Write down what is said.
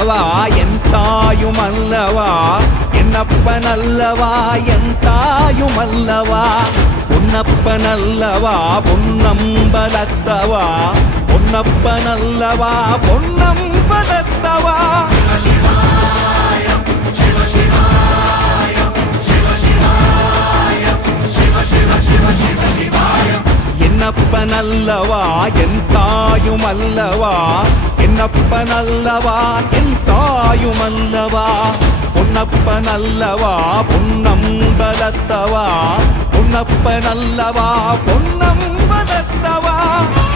என்னப்பனல்லவா என் தாயுமல்லவா, என்னப்பனல்லவா என் தாயுமல்லவா, பொன்னப்பனல்லவா பொன்னம்பலத்தவா, பொன்னப்பனல்லவா பொன்னம்பலத்தவா. என்னப்பனல்லவா என் தாயுமல்லவா, என்னப்பனல்லவா என் தாயுமல்லவா, பொன்னப்பனல்லவா பொன்னம்பலத்தவா, பொன்னப்பனல்லவா பொன்னம்பலத்தவா.